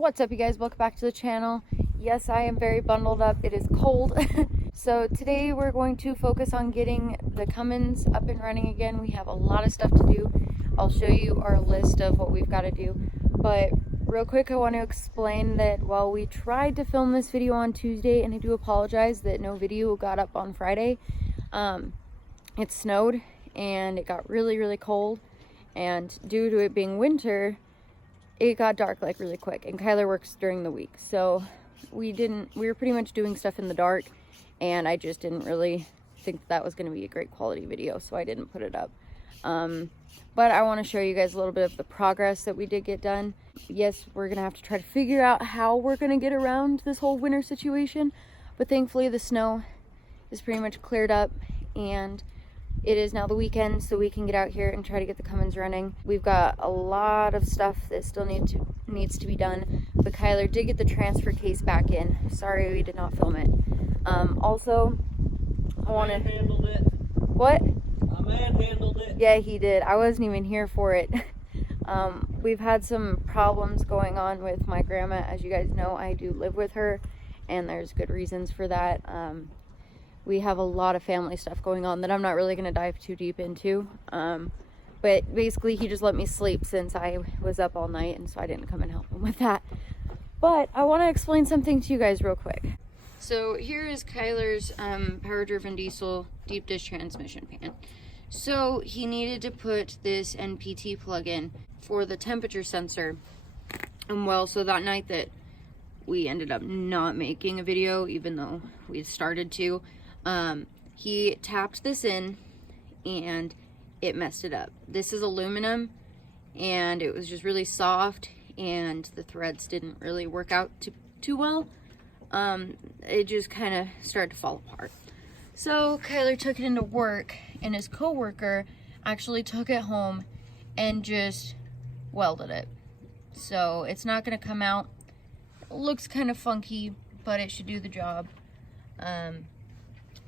What's up, you guys? Welcome back to the channel. Yes, I am very bundled up. It is cold. So today we're going to focus on getting the Cummins up and running again. We have a lot of stuff to do. I'll show you our list of what we've got to do. But real quick, I want to explain that while we tried to film this video on Tuesday, and I do apologize that no video got up on Friday, it snowed and it got really cold. And due to it being winter, it got dark like really quick, and Kyler works during the week, so we were pretty much doing stuff in the dark, and I just didn't really think that was going to be a great quality video, so I didn't put it up. But I want to show you guys a little bit of the progress that we did get done. Yes, we're going to have to try to figure out how we're going to get around this whole winter situation, but thankfully the snow is pretty much cleared up, and it is now the weekend, so we can get out here and try to get the Cummins running. We've got a lot of stuff that still needs to be done, but Kyler did get the transfer case back in. Sorry we did not film it. Also, I want to... manhandled it. What? I manhandled it. Yeah, he did. I wasn't even here for it. We've had some problems going on with my grandma. As you guys know, I do live with her, and there's good reasons for that. We have a lot of family stuff going on that I'm not really going to dive too deep into. But basically, he just let me sleep since I was up all night, and so I didn't come and help him with that. But I want to explain something to you guys real quick. So here is Kyler's power-driven diesel deep dish transmission pan. So he needed to put this NPT plug in for the temperature sensor. And well, so that night that we ended up not making a video, even though we started to, he tapped this in and it messed it up. This is aluminum, and it was just really soft, and the threads didn't really work out too well. It just kind of started to fall apart. So Kyler took it into work, and his coworker actually took it home and just welded it. So it's not going to come out. It looks kind of funky, but it should do the job.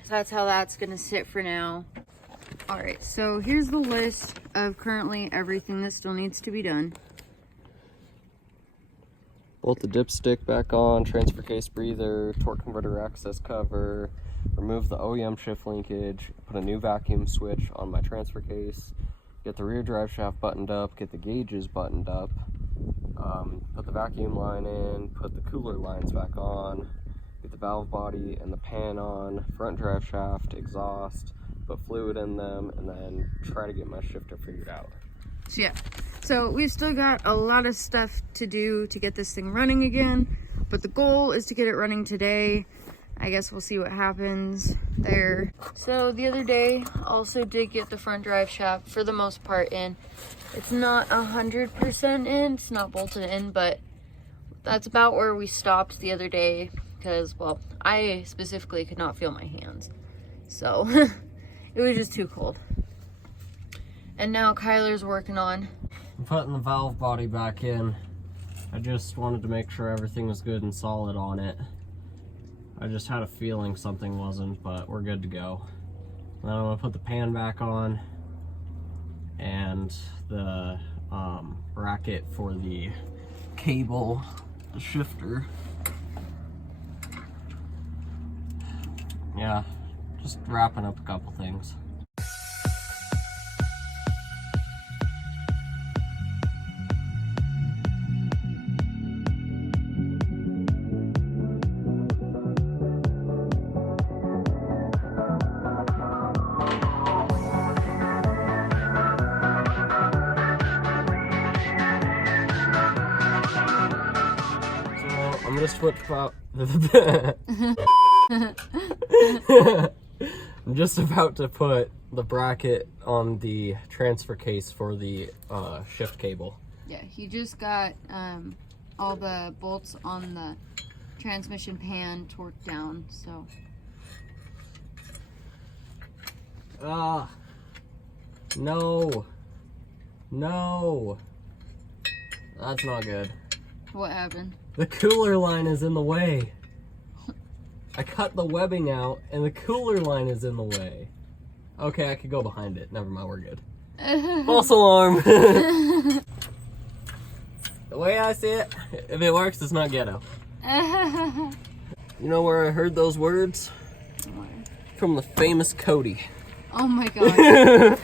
So that's how that's gonna sit for now. Alright, so here's the list of currently everything that still needs to be done. Bolt the dipstick back on, transfer case breather, torque converter access cover, remove the OEM shift linkage, put a new vacuum switch on my transfer case, get the rear drive shaft buttoned up, get the gauges buttoned up, put the vacuum line in, put the cooler lines back on, get the valve body and the pan on, front drive shaft, exhaust, put fluid in them, and then try to get my shifter figured out. So we've still got a lot of stuff to do to get this thing running again, but the goal is to get it running today. I guess we'll see what happens there. So the other day also did get the front drive shaft for the most part in. It's not 100% in, it's not bolted in, but that's about where we stopped the other day. Because, well, I specifically could not feel my hands. So, it was just too cold. And now Kyler's working on... I'm putting the valve body back in. I just wanted to make sure everything was good and solid on it. I just had a feeling something wasn't, but we're good to go. And then I'm going to put the pan back on. And the bracket for the cable, the shifter. Yeah, just wrapping up a couple things. So I'm gonna switch about I'm just about to put the bracket on the transfer case for the shift cable. Yeah, he just got all the bolts on the transmission pan torqued down, so. No. No. That's not good. What happened? The cooler line is in the way. I cut the webbing out, and the cooler line is in the way. Okay, I could go behind it. Never mind, we're good. False alarm. The way I see it, if it works, it's not ghetto. You know where I heard those words? Where? From the famous Cody. Oh my gosh.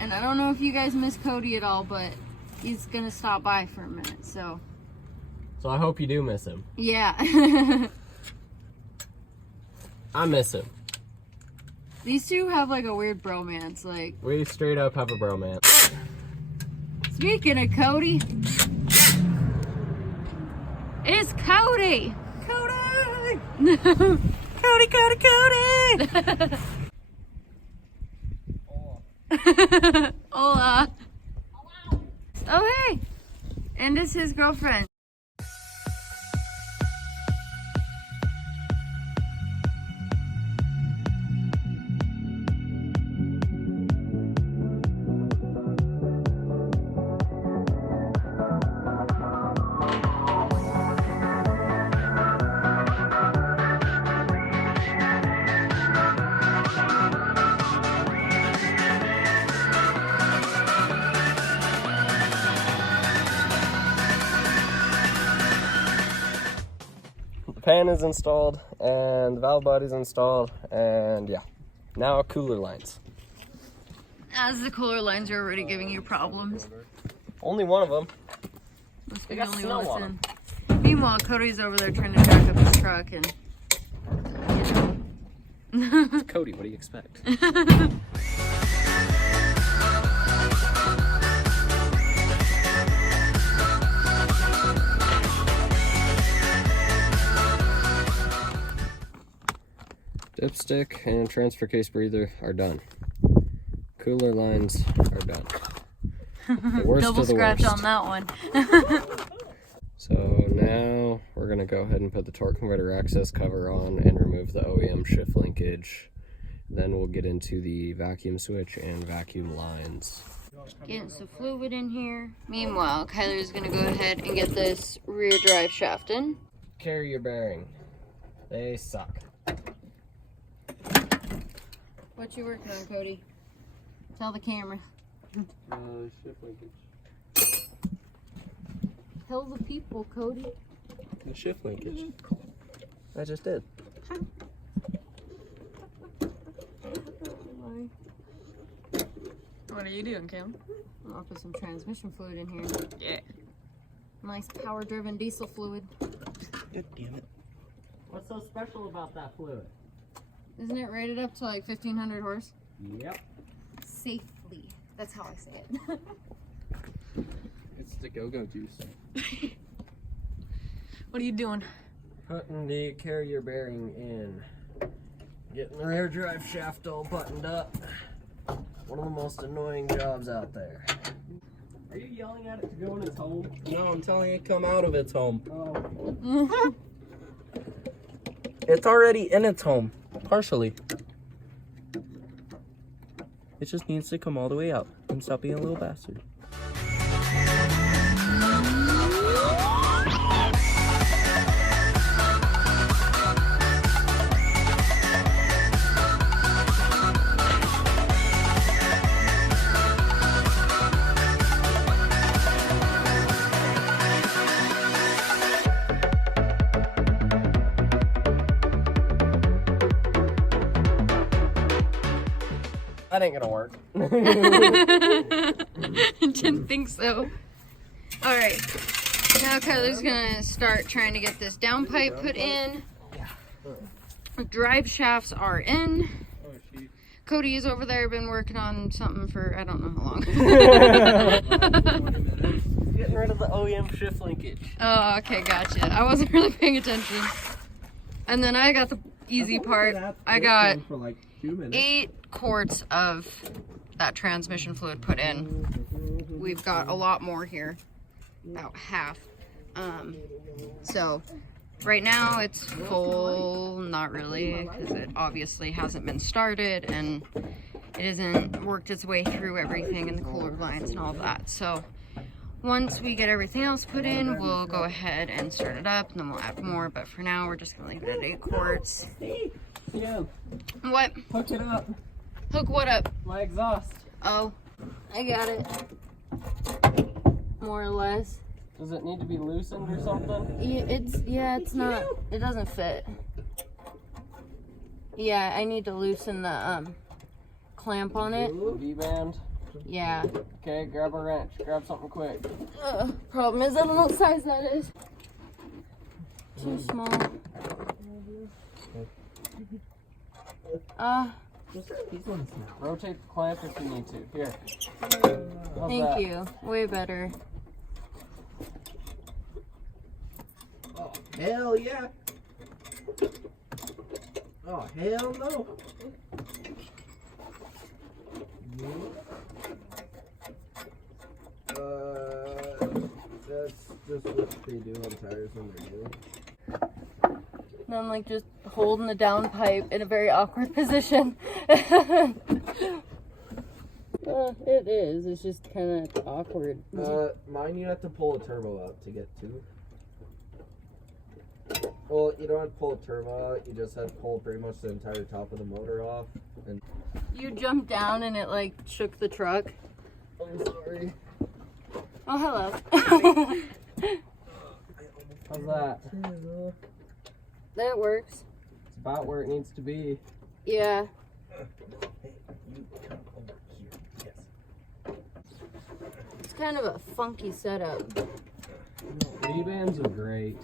And I don't know if you guys miss Cody at all, but he's gonna stop by for a minute, so. So I hope you do miss him. Yeah. I miss him. These two have like a weird bromance, like. We straight up have a bromance. Speaking of Cody, it's Cody! Cody! Cody, Cody, Cody! Hola. Oh, hey! And it's his girlfriend. The pan is installed and the valve body's installed, and yeah, now cooler lines. As the cooler lines are already giving you problems. Only one of them. Must be They the got only snow one that's on in. Meanwhile, Cody's over there trying to jack up his truck and. It's Cody, what do you expect? Dipstick and transfer case breather are done. Cooler lines are done. The worst Double of the scratch worst. on that one. So now we're gonna go ahead and put the torque converter access cover on and remove the OEM shift linkage. Then we'll get into the vacuum switch and vacuum lines. Getting some fluid in here. Meanwhile, Kyler's gonna go ahead and get this rear drive shaft in. Carrier bearing. They suck. What you working on, Cody? Tell the camera. Shift linkage. Tell the people, Cody. The shift linkage. I just did. What are you doing, Kim? I'll put some transmission fluid in here. Yeah. Nice power-driven diesel fluid. God damn it. What's so special about that fluid? Isn't it rated up to like 1,500 horse? Yep. Safely. That's how I say it. It's the go-go juice. What are you doing? Putting the carrier bearing in. Getting the rear drive shaft all buttoned up. One of the most annoying jobs out there. Are you yelling at it to go in its home? No, I'm telling it to come out of its home. Oh. It's already in its home, partially. It just needs to come all the way out and stop being a little bastard. That ain't gonna work. Didn't think so. Alright. Now Kyler's gonna start trying to get this downpipe put in. Drive shafts are in. Cody is over there, been working on something for I don't know how long. Getting rid of the OEM shift linkage. Oh, okay, gotcha. I wasn't really paying attention. And then I got the easy part. I got 8 quarts of that transmission fluid put in. We've got a lot more here, about half. So right now it's full, not really, because it obviously hasn't been started and it hasn't worked its way through everything in the cooler lines and all of that. So once we get everything else put in, we'll go ahead and start it up, and then we'll add more. But for now, we're just gonna leave it at 8 quarts. Yeah. What? Hook it up. Hook what up? My exhaust. Oh, I got it. more or less. Does it need to be loosened or something? It's not, it doesn't fit. Yeah, I need to loosen the clamp on it. V-band? Yeah. Okay, grab a wrench. Grab something quick. Problem is, I don't know what size that is. Too small. Rotate the clamp if you need to. Here. Thank you. Way better. Oh, hell yeah. Oh, hell no. That's just what they do on tires when they're new. And I'm like just holding the downpipe in a very awkward position. It is. It's just kind of awkward. Mine you have to pull a turbo out to get to. Well, you don't have to pull a turbo out. You just have to pull pretty much the entire top of the motor off. And You jumped down and it like shook the truck. I'm sorry. Oh, hello. How's that? That works. It's about where it needs to be. Yeah. Hey, you come over here. Yes. It's kind of a funky setup. V-bands are great.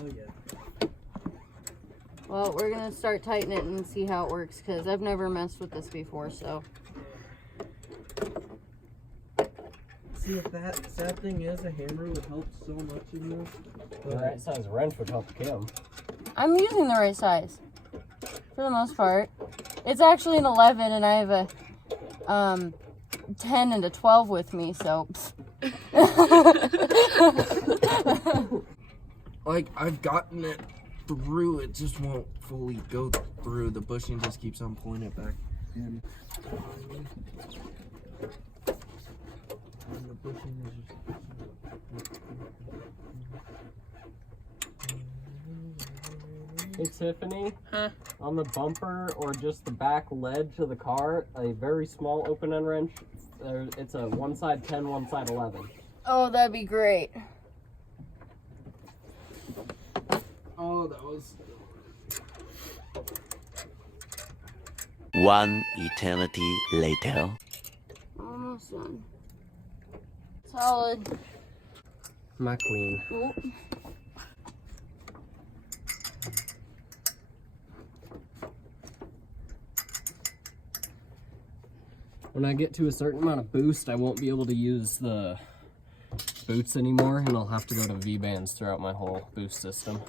Oh yeah. Well, we're gonna start tightening it and see how it works because I've never messed with this before, so. See, if that sad thing is, a hammer would help so much in this. The right size wrench would help Kim. I'm using the right size for the most part. It's actually an 11 and I have a 10 and a 12 with me, so. Like, I've gotten it through, it just won't fully go through. The bushing just keeps on pulling it back in. And the bushing is just... Hey Tiffany, Huh? on the bumper or just the back ledge of the car, a very small open end wrench. It's a one side 10, one side 11. Oh, that'd be great. Oh, that was... One eternity later. Almost done. Solid. My queen. Oop. When I get to a certain amount of boost, I won't be able to use the boots anymore, and I'll have to go to V-bands throughout my whole boost system.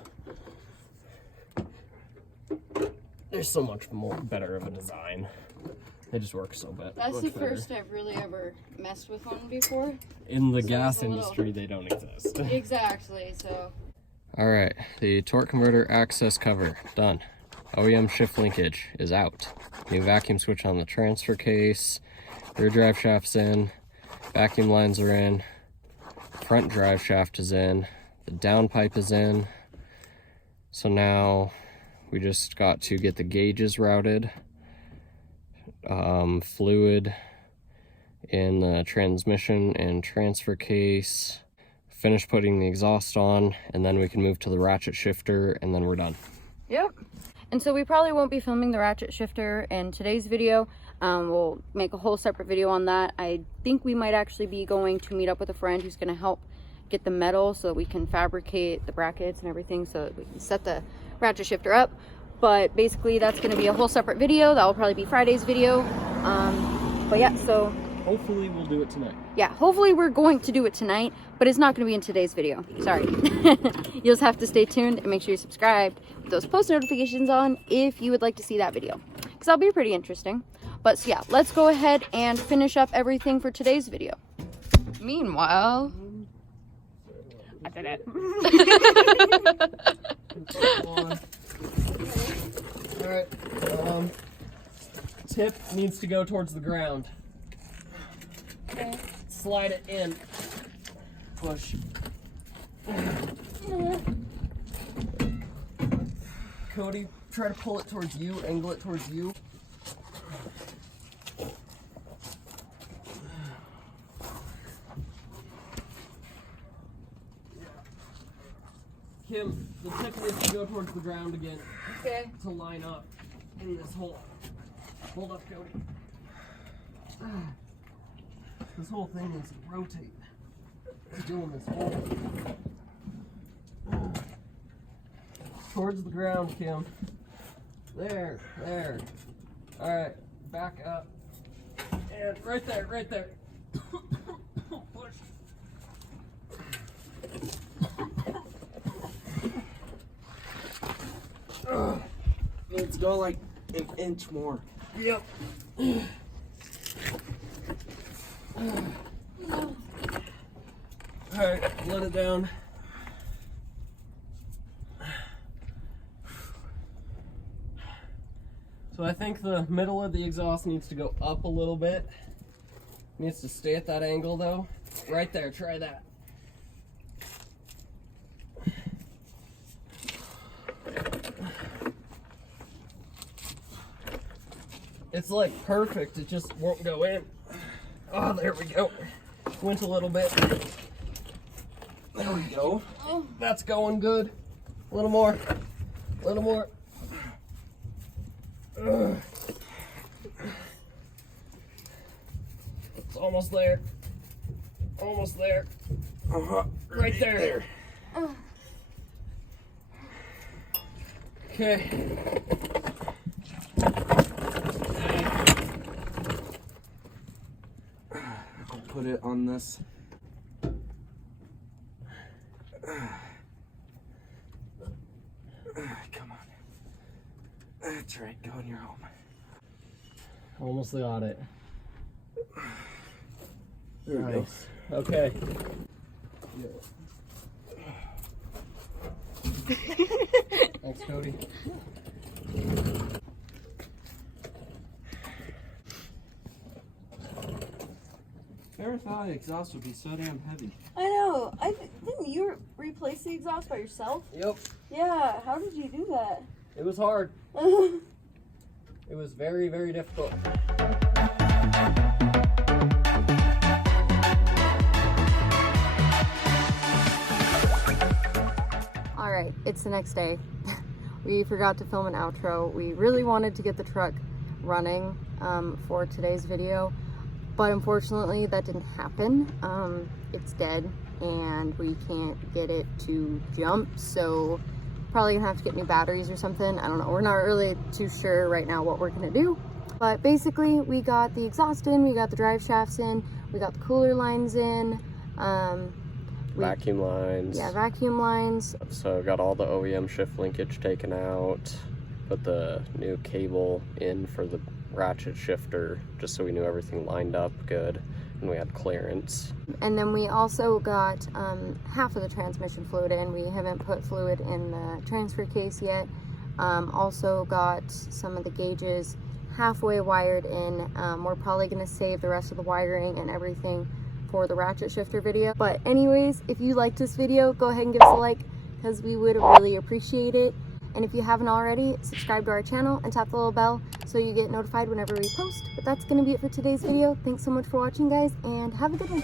They're so much more better of a design. They just work so bad. That's the first I've really ever messed with one before. In the So gas it's a little- industry, they don't exist. Exactly, so. All right, the torque converter access cover, done. OEM shift linkage is out. New vacuum switch on the transfer case. Rear drive shaft's in. Vacuum lines are in. Front drive shaft is in. The downpipe is in. So now we just got to get the gauges routed. Fluid in the transmission and transfer case. Finish putting the exhaust on, and then we can move to the ratchet shifter, and then we're done. Yep. And so we probably won't be filming the ratchet shifter in today's video. We'll make a whole separate video on that. I think we might actually be going to meet up with a friend who's going to help get the metal so that we can fabricate the brackets and everything so that we can set the ratchet shifter up. But basically that's going to be a whole separate video. That will probably be Friday's video. But yeah, so Hopefully we'll do it tonight. yeah, hopefully we're going to do it tonight, but it's not going to be in today's video. Sorry. You'll just have to stay tuned and make sure you're subscribed with those post notifications on if you would like to see that video, because that'll be pretty interesting. But so yeah, let's go ahead and finish up everything for today's video. Meanwhile, I did it. All right. Tip needs to go towards the ground. Okay. Slide it in. Push. Cody, try to pull it towards you, angle it towards you. Kim, the tip needs to go towards the ground again. Okay. To line up in this hole. Hold up, Cody. This whole thing needs to rotate. It's doing this hole. Towards the ground, Kim. There. Alright, back up. And right there. Push. Let's go like an inch more. Yep. Alright, let it down. So I think the middle of the exhaust needs to go up a little bit. Needs to stay at that angle though. Right there, try that. It's like perfect, it just won't go in. Oh, there we go. Went a little bit. There we go. That's going good. A little more. It's almost there. Right there. Okay. I'll put it on this. Come on. That's right, go in your home. Almost got it. There we Nice. Okay. Thanks, Cody. Never thought the exhaust would be so damn heavy. I know. Didn't you replace the exhaust by yourself? Yep. Yeah. How did you do that? It was hard. It was very, very difficult. Alright, it's the next day. We forgot to film an outro. We really wanted to get the truck running for today's video, but unfortunately that didn't happen. It's dead and we can't get it to jump, so probably gonna have to get new batteries or something. I don't know. We're not really too sure right now what we're gonna do. But basically we got the exhaust in, we got the drive shafts in, we got the cooler lines in, Vacuum lines. Yeah, vacuum lines. So got all the OEM shift linkage taken out, put the new cable in for the ratchet shifter just so we knew everything lined up good and we had clearance. And then we also got half of the transmission fluid in. We haven't put fluid in the transfer case yet. Also got some of the gauges halfway wired in. We're probably going to save the rest of the wiring and everything for the ratchet shifter video. But anyways, if you liked this video, go ahead and give us a like because we would really appreciate it. And if you haven't already, subscribe to our channel and tap the little bell so you get notified whenever we post. But that's going to be it for today's video. Thanks so much for watching, guys, and have a good one.